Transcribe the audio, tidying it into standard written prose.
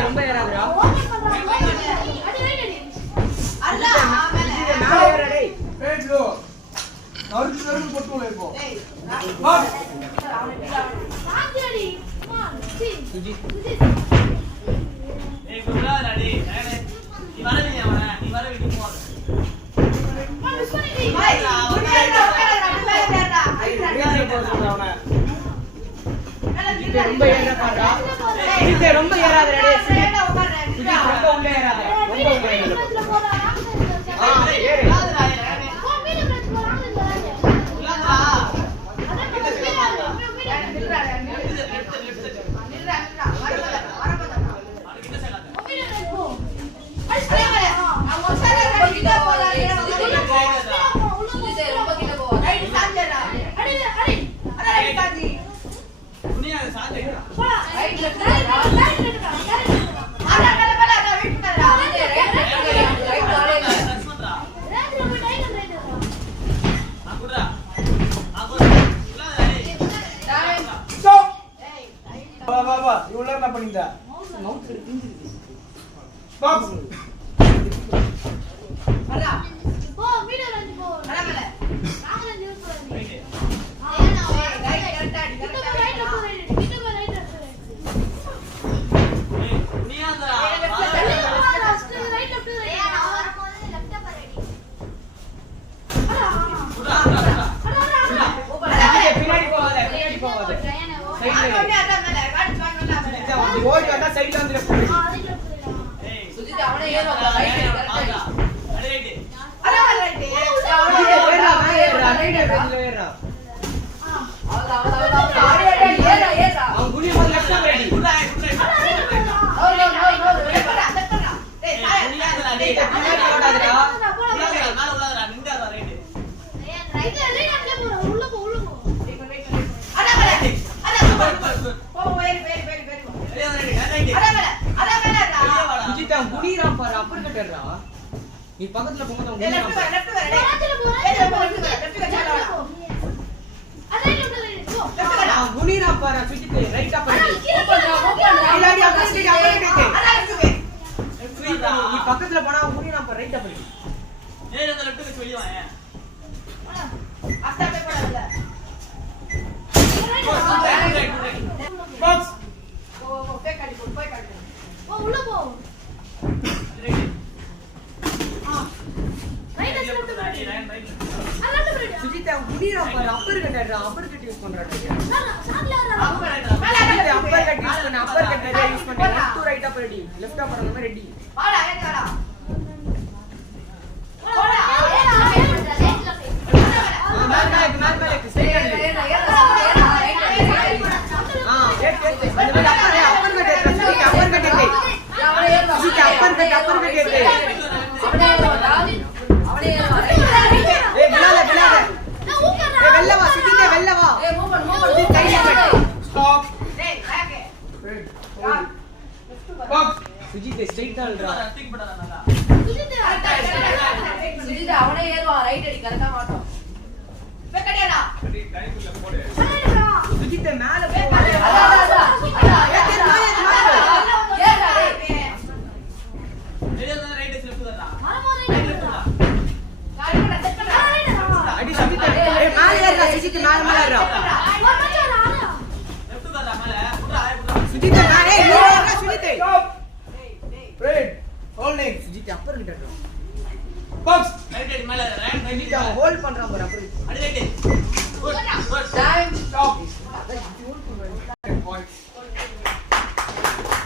ரொம்ப ஏறாதடா. அல்ல மேல ஏறடா டேய். வெயிட் லோ. நறுக்கு போட்டுல இப்போ. பாஸ். சாந்தியடி. சுஜி. ஏய் குடா டேய். நீ வரலையா அவன? நீ வர வீட்டுக்கு போ. மிஸ் பண்ணிடி. ரொம்ப ஏறாதடா. இது ரொம்ப ஏறாதடா டேய். சுஜி ரொம்ப உள்ள ஏறாத. ரொம்ப உள்ள ஏறாத. ஏறு. வா இவ்வளவு என்ன பண்ணிட்ட மவுத் கிழிஞ்சிருச்சு. பாக்ஸ் அடா போ வீடியோ ரன் போ அட மேல நாங்க நியூஸ் போறோம் ரைட் கரெக்ட்டா ரைட் ஏய் நீ அந்த ரைட் லெஃப்ட் ஏய் நான் வரும்போது லெஃப்ட் பரடி பின்னாடி போகாத. ஓடி வந்தா சைடுல வந்து லெஃப்ட். ஏய் சுஜித் அவனே ஏறோ ரைட் கரெக்ட்டா அட ரைட் அட ரைட் ஏறா. ஏறா அவன் குனிய போய் லெஃப்ட் ரெடி. குடா டேய் பின்னாடி ஓடாதடா. மேல உள்ளாதடா நின்டாதடா ரைட் ரைட் அங்க போற உள்ள போ சுஜித் அவன் குனிறான் பாரு. அப்பர் கட்டறா. நீ பக்கத்துல போகும்போது அவன் குனிறான் பாரு. அவன் குனிறான் பாரு. சுஜித் ரைட்டா பண்ணு. இல்லாடி அப்பர் கட்டு. சுஜித் நீ பக்கத்துல போனா அவன் குனிறான் பாரு. ரைட்டா பண்ணு. ஏய் அந்த லெஃப்ட் கட் வெளிய வா ஏன் பாக்ஸ் உள்ள போ right right left right right Sujith அவன் குனிறான் பாரு. அப்பர் கட்டறா. அப்பர் கட் யூஸ் பண்றான். சாந்தில சுஜித் அப்பர் கட் யூஸ் பண்ணு. அப்பர் கட் நிறைய யூஸ் பண்ணு. லெஃப்ட் டு ரைட்டா பண்ணு ரெடி. லெஃப்ட்டா பண்ணனும் ரெடி. சுஜித் ஸ்ட்ரைட்டா இல்லடா. திங்க் பண்ணடா நல்லா சுஜித் அவனே ஏறுவான் ரைட் அடி கரெக்ட்டா மாட்டோம் வெக்கடியாடா டைம்ல போடு சுஜித் மேல போ. ரைட் லெஃப்ட் தான்டா அடி சுஜித் மேல ஏறா. சுஜித் மேல ஏறா. லெஃப்ட் தான்டா மேல குடா சுஜித் மேல ஏறா. Sujith right holding Sujith upper கிட்டறா. பாக்ஸ் ரைட் அடி மேல ரைட் சுஜித் அவன் ஹோல்ட் பண்றான் பாரு. அப்பர் அடி right good good time stop அத ஹோல்ட் பண்றான். பாயிண்ட்